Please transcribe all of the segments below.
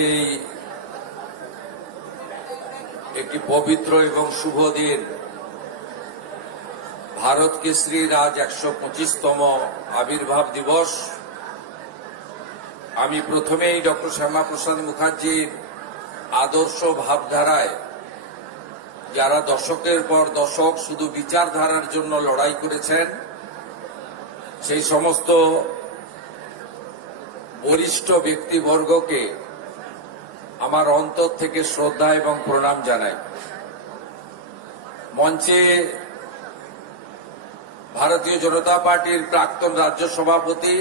এই একটি পবিত্র এবং শুভ দিন, ভারত কেশরীর আজ 125তম আবির্ভাব দিবস। আমি প্রথমেই ডক্টর শ্যামাপ্রসাদ মুখার্জির আদর্শ ভাবধারায় যারা দশকের পর দশক শুধু বিচারধারার জন্য লড়াই করেছেন, সেই সমস্ত বরিষ্ঠ ব্যক্তিবর্গকে আমার অন্তর থেকে শ্রদ্ধা এবং প্রণাম জানাই। মঞ্চে ভারতীয় জনতা পার্টির প্রাক্তন রাজ্য সভাপতি,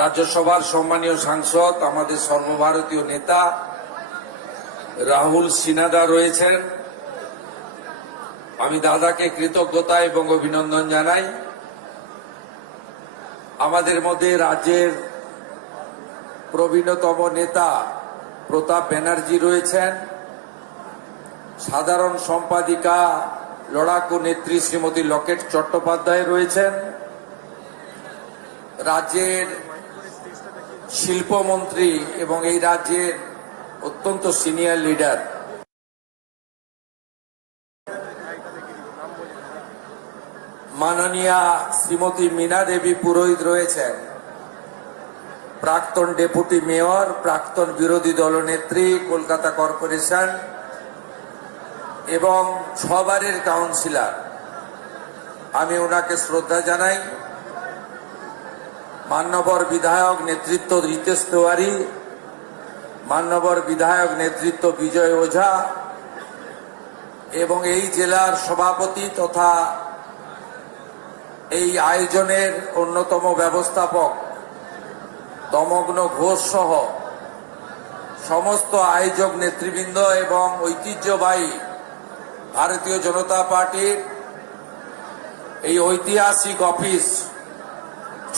রাজ্যসভার সম্মানীয় সাংসদ, আমাদের সর্বভারতীয় নেতা রাহুল সিনহা রয়েছেন। আমি দাদাকে কৃতজ্ঞতা এবং অভিনন্দন জানাই। আমাদের মধ্যে রাজ্যের প্রবীণতম নেতা প্রতাপ ব্যানার্জি রয়েছেন, সাধারণ সম্পাদিকা লড়াকু নেত্রী শ্রীমতী লকেট চট্টোপাধ্যায় রয়েছেন, রাজ্যের শিল্পমন্ত্রী এবং এই রাজ্যের অত্যন্ত সিনিয়র লিডার মাননীয়া শ্রীমতী মীনা দেবী পুরোহিত রয়েছেন, প্রাক্তন ডেপুটি মেয়র, প্রাক্তন বিরোধী দলনেত্রী কলকাতা কর্পোরেশন এবং 6 বারের কাউন্সিলর। আমি ওনাকে শ্রদ্ধা জানাই। মান্যবর বিধায়ক নেতৃত্ব রিতেশ তেওয়ারি, মান্যবর বিধায়ক নেতৃত্ব বিজয় ওঝা এবং এই জেলার সভাপতি তথা এই আয়োজনের অন্যতম ব্যবস্থাপক তমগ্ন ঘোষ সহ সমস্ত আয়োজক নেতৃবৃন্দ এবং ঐতিহ্যবাহী ভারতীয় জনতা পার্টির এই ঐতিহাসিক অফিস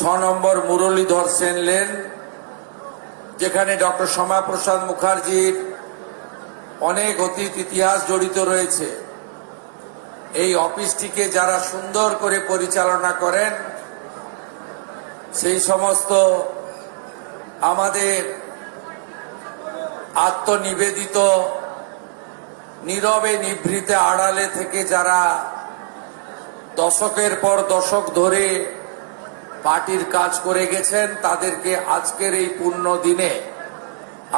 6 নম্বর মুরলীধর সেন লেন, যেখানে ডক্টর শ্যামাপ্রসাদ মুখার্জির অনেক অতীত ইতিহাস জড়িত রয়েছে। এই অফিসটিকে যারা সুন্দর করে পরিচালনা করেন, সেই সমস্ত আমাদের আত্মনিবেদিত নীরবে নিভৃতে আড়ালে থেকে যারা দশকের পর দশক ধরে পার্টির কাজ করে গেছেন, তাদেরকে আজকের এই পূর্ণ দিনে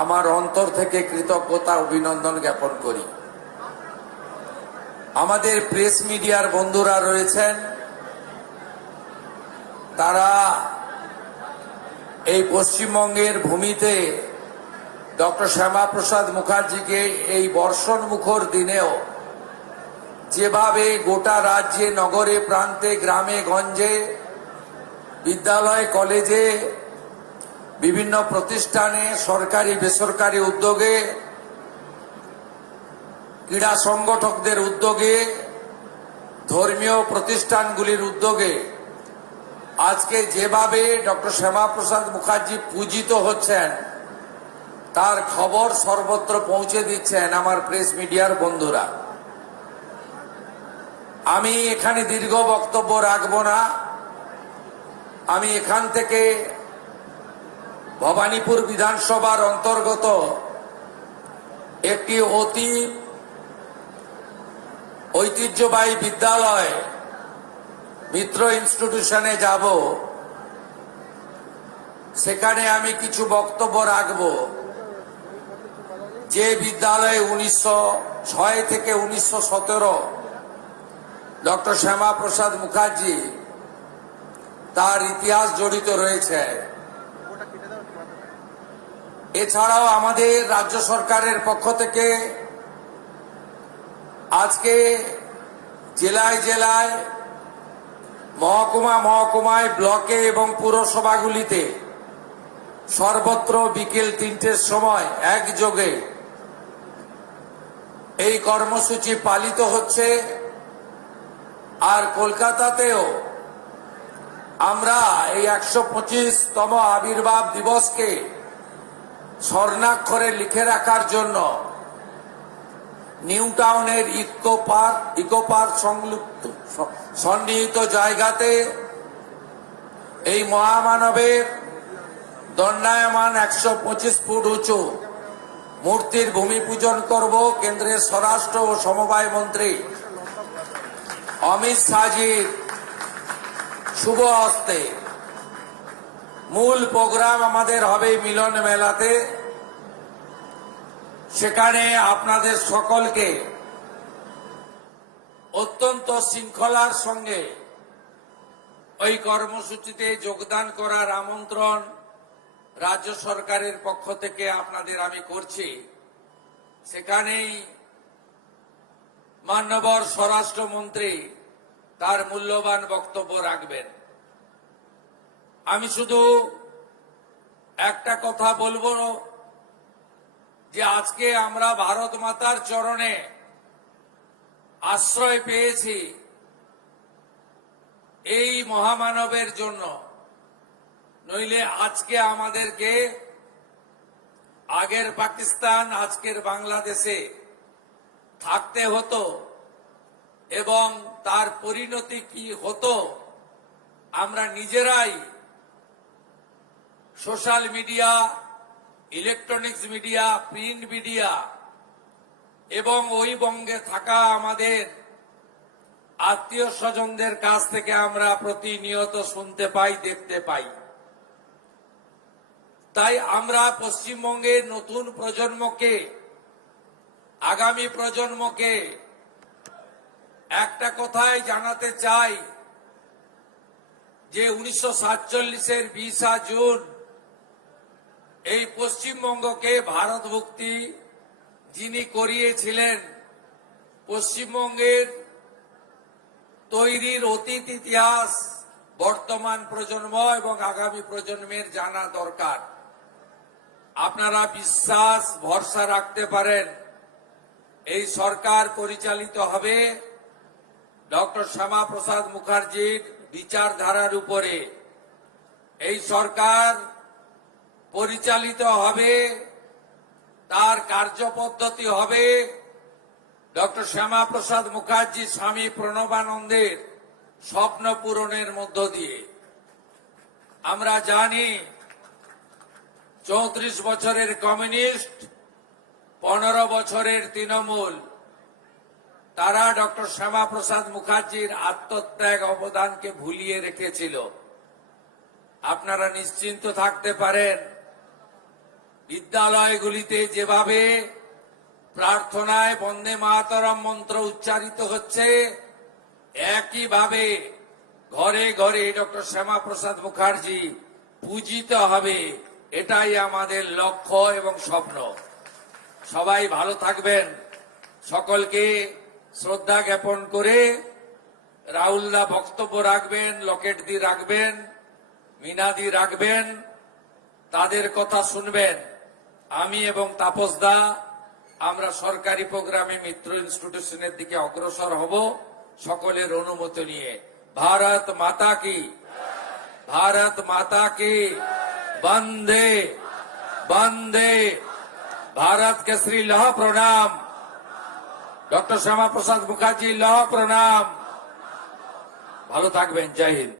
আমার অন্তর থেকে কৃতজ্ঞতা অভিনন্দন জ্ঞাপন করি। আমাদের প্রেস মিডিয়ার বন্ধুরা রয়েছেন, তারা এই পশ্চিমবঙ্গের ভূমিতে ডক্টর শ্যামাপ্রসাদ মুখার্জিকে এই বর্ষণ মুখর দিনেও যেভাবে গোটা রাজ্যে, নগরে, প্রান্তে, গ্রামে গঞ্জে, বিদ্যালয়, কলেজে, বিভিন্ন প্রতিষ্ঠানে, সরকারি বেসরকারি উদ্যোগে, ক্রীড়া সংগঠকদের উদ্যোগে, ধর্মীয় প্রতিষ্ঠানগুলির উদ্যোগে আজকে যেভাবে ডক্টর শ্যামাপ্রসাদ মুখার্জি পূজিত হচ্ছেন, তার খবর সর্বত্র পৌঁছে দিচ্ছেন আমার প্রেস মিডিয়ার বন্ধুরা। আমি এখানে দীর্ঘ বক্তব্য রাখব না। আমি এখান থেকে ভবানীপুর বিধানসভার অন্তর্গত একটি অতি ঐতিহ্যবাহী বিদ্যালয় মিত্র ইনস্টিটিউশনে যাব। সেখানে আমি কিছু বক্তব্য রাখব। যে বিদ্যালয়ে 1906 থেকে 1917 ডক্টর শ্যামাপ্রসাদ মুখার্জি তার ইতিহাস জড়িত রয়েছে। এছাড়াও আমাদের রাজ্য সরকারের পক্ষ থেকে আজকে জেলায় জেলায়, মহকুমায়, ব্লকে এবং পুরসভাগুলিতে সর্বত্র বিকেল 3টের সময় একযোগে এই কর্মসূচি পালিত হচ্ছে। আর কলকাতাতেও আমরা এই 125তম আবির্ভাব দিবসকে স্বর্ণাক্ষরে লিখে রাখার জন্য নিউ টাউনের ইকো পার্ক সংলগ্ন সন্নিহিত জায়গাতে এই মহামানবের দণ্ডায়মান 125 ফুট উঁচু মূর্তির ভূমি পূজন করব কেন্দ্রের স্বরাষ্ট্র ও সমবায় মন্ত্রী অমিত শাহজির শুভ হস্তে। মূল প্রোগ্রাম আমাদের হবে মিলন মেলাতে। সেখানে আপনাদের সকলকে অত্যন্ত শৃঙ্খলার সঙ্গে ওই কর্মসূচিতে যোগদান করার আমন্ত্রণ রাজ্য সরকারের পক্ষ থেকে আপনাদের আমি করছি। সেখানেই মাননীয় স্বরাষ্ট্রমন্ত্রী তার মূল্যবান বক্তব্য রাখবেন। আমি শুধু একটা কথা বলবো যে আজকে আমরা ভারত মাতার চরণে আশ্রয় পেয়েছি এই মহামানবের জন্য, নইলে আজকে আমাদেরকে আগের পাকিস্তান আজকের বাংলাদেশে থাকতে হতো এবং তার পরিণতি কি হতো আমরা নিজেরাই social media, electronics media, print media এবং ওই বঙ্গে থাকা আমাদের আত্মীয় স্বজনদের কাছ থেকে আমরা প্রতিনিয়ত শুনতে পাই, দেখতে পাই। তাই আমরা পশ্চিমবঙ্গের নতুন প্রজন্মকে, আগামী প্রজন্মকে একটা কথাই জানাতে চাই যে 1947-এর 20 জুন এই পশ্চিমবঙ্গকে ভারত মুক্তি যিনি করিয়েছিলেন, পশ্চিমবঙ্গের তৈরির অতীত ইতিহাস বর্তমান প্রজন্ম এবং আগামী প্রজন্মের জানা দরকার। আপনারা বিশ্বাস ভরসা রাখতে পারেন এই সরকার পরিচালিত হবে ডক্টর শ্যামাপ্রসাদ মুখার্জির বিচারধারার উপরে। এই সরকার পরিচালিত হবে, তার কার্যপদ্ধতি হবে ডক্টর শ্যামাপ্রসাদ মুখার্জি স্বামী প্রণবানন্দের স্বপ্ন পূরণের মধ্য দিয়ে। আমরা জানি 34 বছরের কমিউনিস্ট, 15 বছরের তৃণমূল, তারা ডক্টর শ্যামাপ্রসাদ মুখার্জির আত্মত্যাগ অবদানকে ভুলিয়ে রেখেছিল। আপনারা নিশ্চিন্ত থাকতে পারেন, বিদ্যালয়গুলিতে যেভাবে প্রার্থনায় বন্দে মাতরম মন্ত্র উচ্চারিত হচ্ছে, একইভাবে ঘরে ঘরে ডক্টর শ্যামাপ্রসাদ মুখার্জি পূজিত হবে। এটাই আমাদের লক্ষ্য এবং স্বপ্ন। সবাই ভালো থাকবেন। সকলকে শ্রদ্ধা জ্ঞাপন করে রাহুলদা বক্তব্য রাখবেন, লকেটদি রাখবেন, মিনাদি রাখবেন, তাদের কথা শুনবেন। আমি এবং তাপসদা আমরা সরকারি প্রোগ্রামে মিত্র ইনস্টিটিউশনের দিকে অগ্রসর হব সকলের অনুমতি নিয়ে। ভারত মাতা কি, ভারত মাতা কি, বন্দে বন্দে भारत केसरी लौह प्रणाम, डॉक्टर श्यामा प्रसाद मुखार्जी लौह प्रणाम। ভালো থাকবেন। জয় হিন্দ।